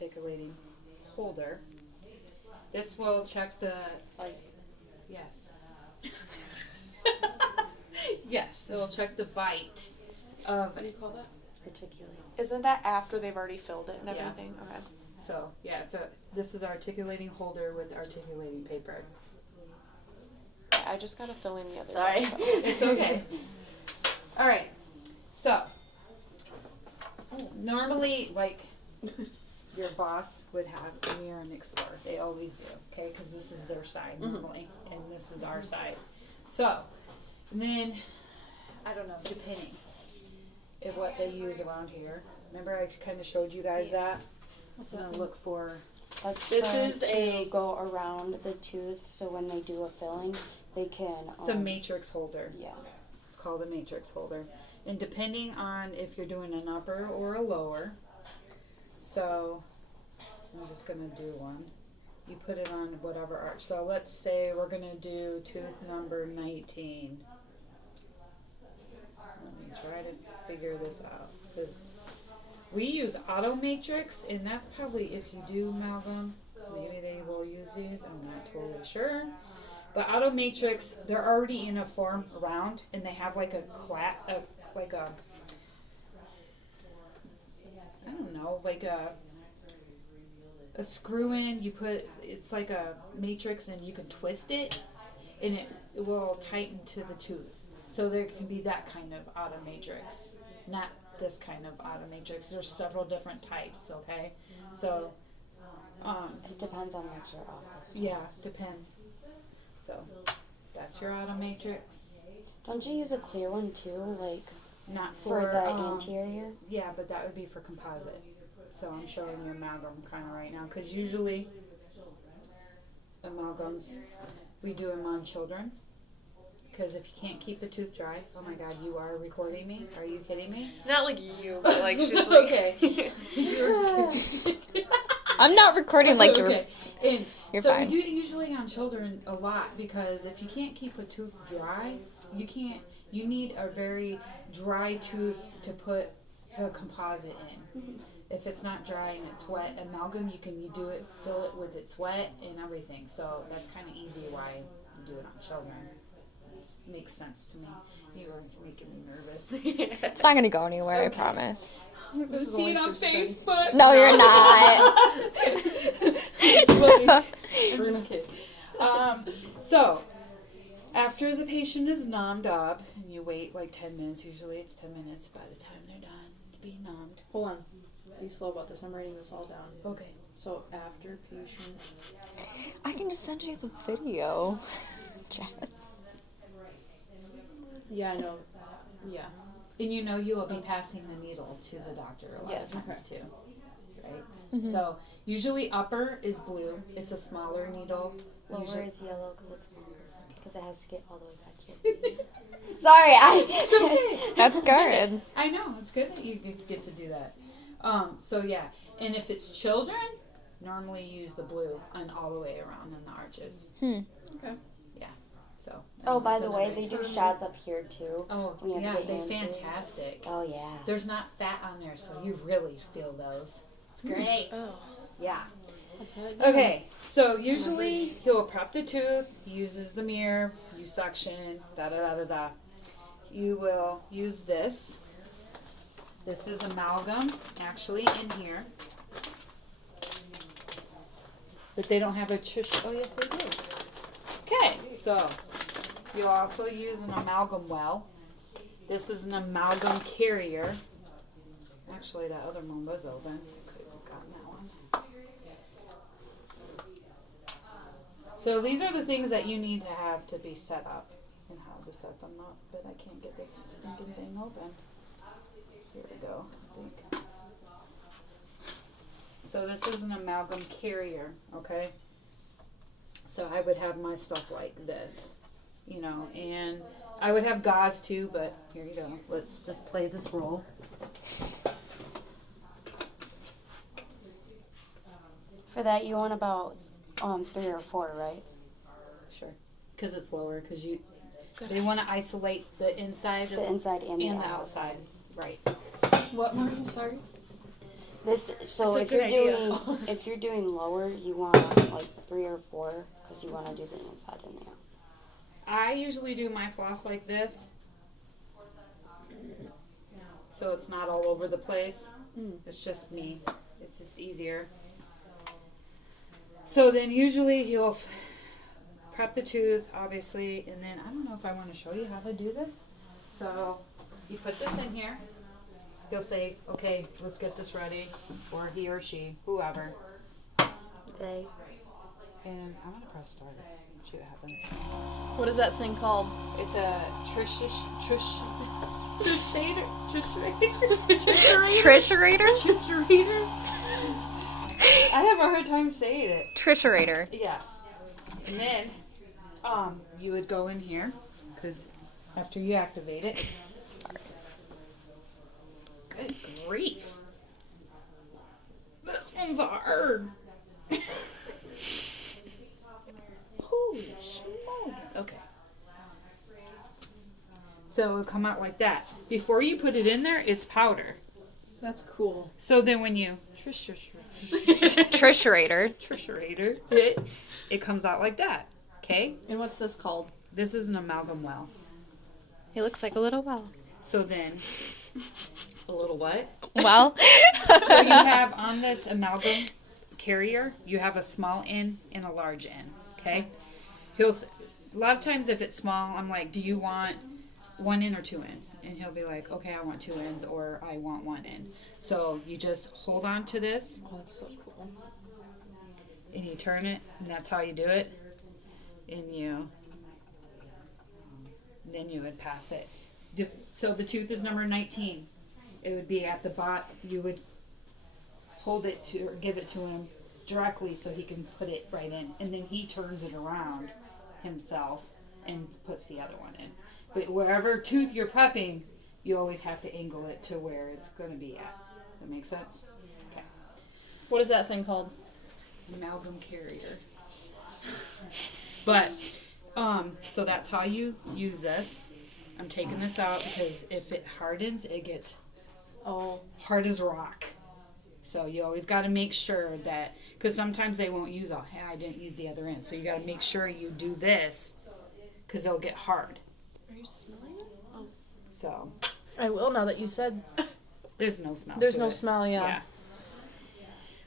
articulating holder. This will check the, yes. Yes, it will check the bite of, What do you call that? Articulate. Isn't that after they've already filled it and Yeah. everything? Okay. so, yeah, this is articulating holder with articulating paper. I just got a filling the other Sorry. day. So. It's okay. All right. So, normally, like, your boss would have a mirror and Explorer. They always do, okay? Because this is their side normally, and this is our side. So, and then, I don't know, depending on what they use around here. Remember I kind of showed you guys that? I'm going to look for, That's This this is to go around the tooth, so when they do a filling, they can. it's a matrix holder. Yeah. It's called a matrix holder. And depending on if you're doing an upper or a lower, so I'm just going to do one. You put it on whatever arch. So let's say we're going to do tooth number 19. Let me try to figure this out. Because we use Auto Matrix, and that's probably if you do amalgam. Maybe they will use these. I'm not totally sure. But Auto Matrix, they're already in a form around, and they have like a I don't know, like a screw in. You put, it's like a matrix, and you can twist it, and it will tighten to the tooth. So there can be that kind of Auto Matrix, not this kind of Auto Matrix. There's several different types. Okay, so It depends on what your office. yeah, depends. So that's your Auto Matrix. Don't you use a clear one too, like Not for for the anterior? Yeah, but that would be for composite. So I'm showing you amalgam kind of right now, because usually amalgams, we do them on children. Because if you can't keep the tooth dry, oh my God, you are recording me? Are you kidding me? Not like you, but like she's like. Okay. I'm not recording like okay. And you're so fine. we do it usually on children a lot, because if you can't keep a tooth dry, you need a very dry tooth to put the composite in. If it's not dry and it's wet, amalgam, you do it, fill it with it's wet and everything. So that's kind of easy why you do it on children. It makes sense to me. You are making me nervous. It's not gonna go anywhere, I promise. This is See only it on for study. Facebook. No, you're not. It's funny. I'm just kidding. So, after the patient is numbed up, and you wait like 10 minutes, usually it's 10 minutes by the time they're done to be numbed. Hold on. Be slow about this. I'm writing this all down. Okay. So after patient. I can just send you the video. Jess. Yeah, I know. Yeah. And you know you will be passing the needle to the doctor a lot Yes. of times too, right? So usually upper is blue. It's a smaller needle. Lower Usually- is yellow because it's longer. Because it has to get all the way back here. Sorry, It's okay. That's good. I know, it's good that you get to do that. So yeah, and if it's children, normally use the blue and all the way around in the arches. Okay. Yeah. So. Oh, by that's the way, another- they do shots up here too. Oh We have yeah, to get they're into it. fantastic. Oh yeah. There's not fat on there, so you really feel those. It's great. Oh. Yeah. Okay, so usually he'll prep the tooth, he uses the mirror, you suction, da da da da da. You will use this. This is amalgam, actually, in here. But they don't have a oh yes they do. Okay, so you'll also use an amalgam well. This is an amalgam carrier. Actually, that other one was open. Could have gotten that one. So these are the things that you need to have to be set up and how to set them up. But I can't get this stinking thing open. Here we go, I think. So this is an amalgam carrier, okay? So I would have my stuff like this, you know, and I would have gauze too, but here you go. Let's just play this role. For that, you want about 3 or 4, right? Sure. Because it's lower, because they want to isolate the inside The inside and and the the outside. Right. What, Maureen? Sorry. So That's if a you're good idea. doing if you're doing lower, you want like 3 or 4 because you want to do the inside and the out. I usually do my floss like this, so it's not all over the place. It's just me. It's just easier. So then usually he'll prep the tooth, obviously, and then I don't know if I want to show you how to do this. So you put this in here. He'll say, okay, let's get this ready, or he or she, whoever. They. And I'm going to press start. See what happens. What is that thing called? It's a Trisherator. Trisherator? I have a hard time saying it. Trisherator. Yes. And then, you would go in here, because after you activate it. Good grief. This one's hard. Holy schmoly. Okay. So it'll come out like that. Before you put it in there, it's powder. That's cool. So then when you Trisherator. Trisherator it comes out like that. Okay? And what's this called? This is an amalgam well. It looks like a little well. So then, a little what? Well. So you have on this amalgam carrier, you have a small end and a large end. Okay? A lot of times if it's small, I'm like, do you want 1 end or 2 ends? And he'll be like, okay, I want 2 ends or I want 1 end. So you just hold on to this Oh, that's so cool. and you turn it, and that's how you do it. And then you would pass it. So the tooth is number 19. It would be at the bottom. You would hold it to or give it to him directly so he can put it right in, and then he turns it around himself and puts the other one in. But wherever tooth you're prepping, you always have to angle it to where it's going to be at. That makes sense? Okay. What is that thing called? Amalgam carrier. But, so that's how you use this. I'm taking this out because if it hardens, it gets hard as rock. So you always got to make sure that, because sometimes they won't use all, hey, I didn't use the other end. So you got to make sure you do this because it'll get hard. Are you smelling it? Oh. So I will now that you said. there's no smell. There's to no it. smell, yeah. Yeah.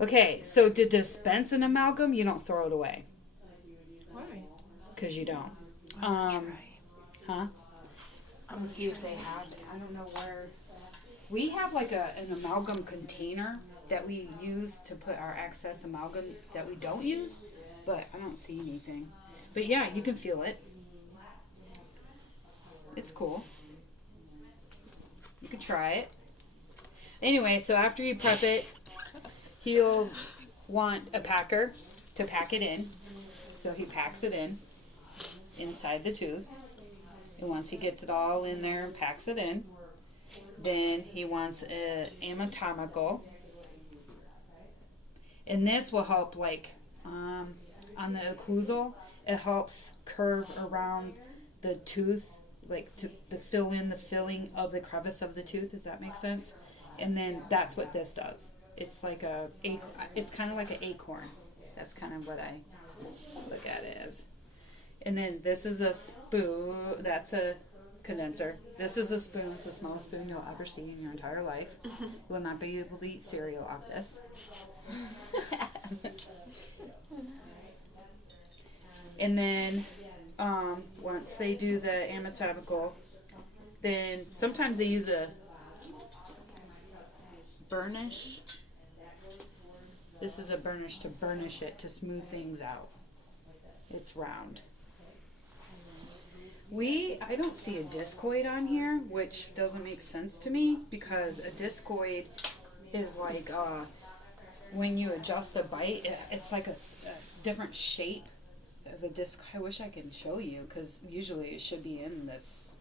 Okay, so to dispense an amalgam, you don't throw it away. Why? Because you don't. Huh? I'm gonna see if they have it. I don't know where. We have like an amalgam container that we use to put our excess amalgam that we don't use, but I don't see anything. But yeah, you can feel it. It's cool. You could try it. Anyway, so after you prep it, he'll want a packer to pack it in. So he packs it in inside the tooth. And once he gets it all in there and packs it in, then he wants an anatomical. And this will help, like, on the occlusal, it helps curve around the tooth, like to fill in the filling of the crevice of the tooth. Does that make sense? And then that's what this does. It's like it's kind of like an acorn. That's kind of what I look at it as. And then this is a spoon. That's a condenser. This is a spoon. It's the smallest spoon you'll ever see in your entire life. You will not be able to eat cereal off this. And then once they do the anatomical, then sometimes they use a burnish. This is a burnish to burnish it, to smooth things out. It's round. I don't see a discoid on here, which doesn't make sense to me, because a discoid is like when you adjust the bite, it's like a different shape of a disc. I wish I could show you, because usually it should be in this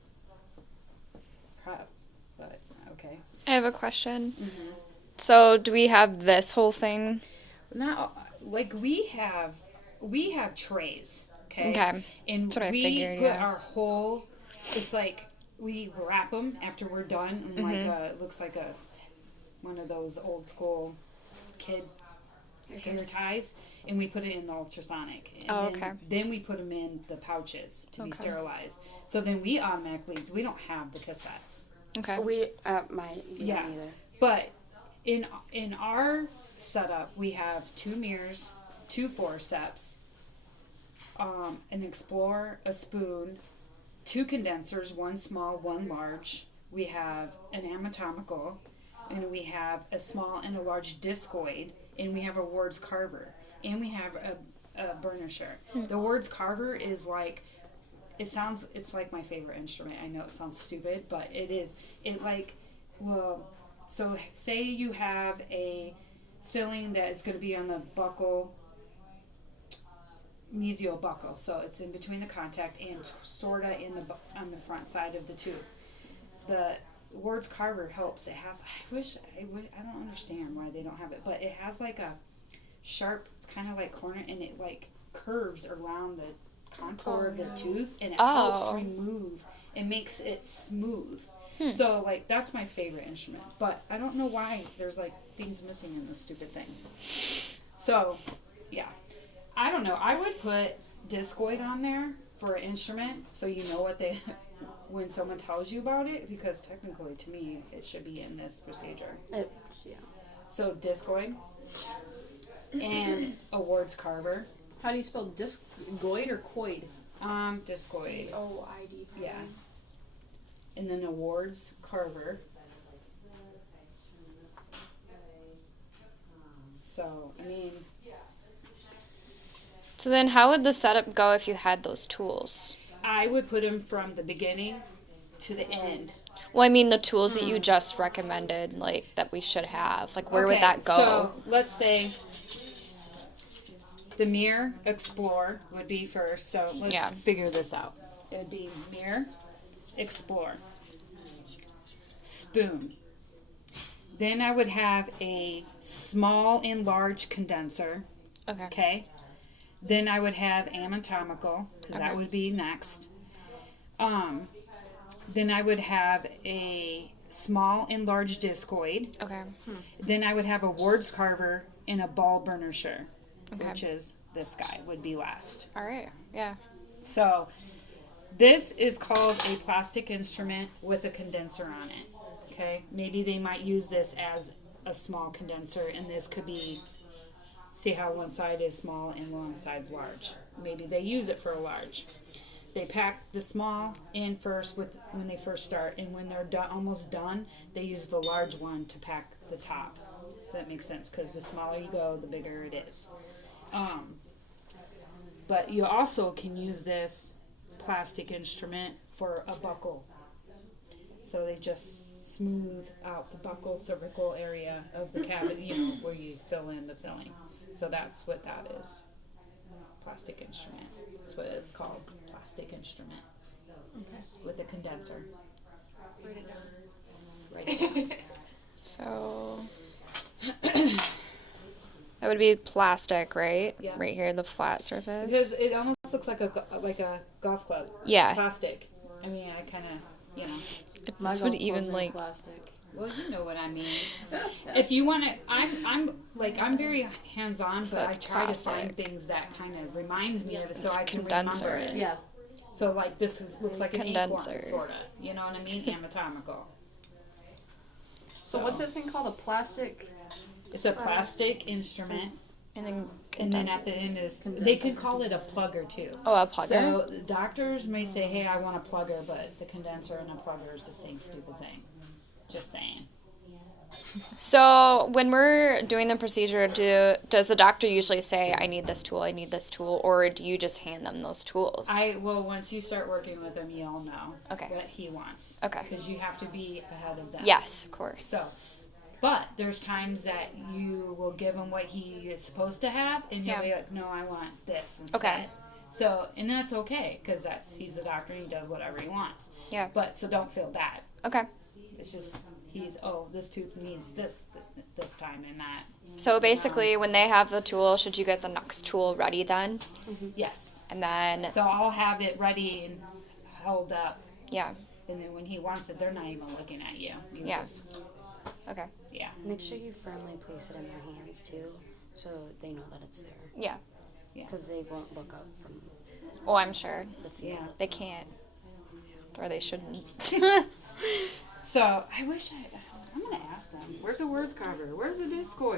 prep, but okay. I have a question. Mm-hmm. So, do we have this whole thing? Now, like we have trays. Okay. And That's what I we figured, put yeah. our whole, it's like we wrap them after we're done, and like it looks like one of those old school kid hair ties, and we put it in the ultrasonic. And Oh, then, okay. Then we put them in the pouches to be Okay. sterilized. So then we automatically, we don't have the cassettes. Okay. We we Yeah. don't either. But in our setup, we have 2 mirrors, 2 forceps, an Explorer, a spoon, 2 condensers, 1 small, 1 large. We have an anatomical, and we have a small and a large discoid, and we have a Ward's carver, and we have a burnisher. The Ward's carver is like, it's like my favorite instrument. I know it sounds stupid, but it is. It like, well, so say you have a filling that is going to be on the buccal, mesial buccal, so it's in between the contact and sorta on the front side of the tooth. The Ward's carver helps. It has. I don't understand why they don't have it, but it has like a sharp. It's kind of like corner, and it like curves around the contour of the tooth, and it helps remove. It makes it smooth. So like that's my favorite instrument, but I don't know why there's like things missing in this stupid thing. So, yeah, I don't know. I would put discoid on there for an instrument, so you know what they when someone tells you about it, because technically to me it should be in this procedure. Yeah. So discoid and a Ward's carver. How do you spell discoid or coid? Discoid. COID. Yeah. And then a Ward's carver. So, I mean, So then, how would the setup go if you had those tools? I would put them from the beginning to the end. Well, I mean the tools that you just recommended, like that we should have. Like, where would Okay, that go? So, let's say the mirror explore would be first. So, let's Yeah. figure this out. It would be mirror, explore, spoon. Then I would have a small and large condenser. Okay. Okay. Then I would have anatomical, because that Okay. would be next. Then I would have a small and large discoid. Okay. Then I would have a Ward's carver and a ball burnisher, Okay. which is this guy would be last. All right. Yeah. So this is called a plastic instrument with a condenser on it. Okay, maybe they might use this as a small condenser, and this could be, see how one side is small and one side's large. Maybe they use it for a large. They pack the small in first when they first start, and when they're almost done, they use the large one to pack the top. If that makes sense, because the smaller you go, the bigger it is. But you also can use this plastic instrument for a buccal. So they just smooth out the buccal cervical area of the cavity, you know, where you fill in the filling. So that's what that is. Plastic instrument. That's what it's called. Plastic instrument. Okay. With a condenser. Write it down. Right down. So that would be plastic, right? Yeah. Right here, the flat surface. Because it almost looks like a golf club. Yeah. Plastic. I mean, I kind of, you know. If this would even like. plastic. Well, you know what I mean. If you want to, I'm very hands-on, So but I that's try to find plastic. things that kind of reminds me of it, so It's I can condenser. remember it. Yeah. So like this looks like an Condenser. acorn, sorta. You know what I mean? Anatomical. So what's that thing called? A plastic? It's a plastic instrument, And then. and then at the end is they could call it a plugger too. Oh, a plugger? So doctors may say, "Hey, I want a plugger," but the condenser and a plugger is the same stupid thing. Just saying. So when we're doing the procedure, does the doctor usually say, I need this tool, or do you just hand them those tools? Once you start working with him, you'll know Okay. what he wants. Okay. Because you have to be ahead of them. Yes, of course. So, but there's times that you will give him what he is supposed to have, and he'll Yeah. be like, "No, I want this instead." Okay. So, and that's okay, because he's the doctor and he does whatever he wants. Yeah. But so don't feel bad. Okay. It's just this tooth needs this time and that. So basically, when they have the tool, should you get the next tool ready then? Yes. And then, So I'll have it ready and held up, yeah. and then when he wants it, they're not even looking at you. You Yeah. just- Okay. Yeah. Make sure you firmly place it in their hands too, so they know that it's there. Yeah. Because they won't look up from Oh, I'm sure. the field. Yeah. They can't. Or they shouldn't. So I wish I'm gonna ask them. Where's the words carver? Where's the disc coil?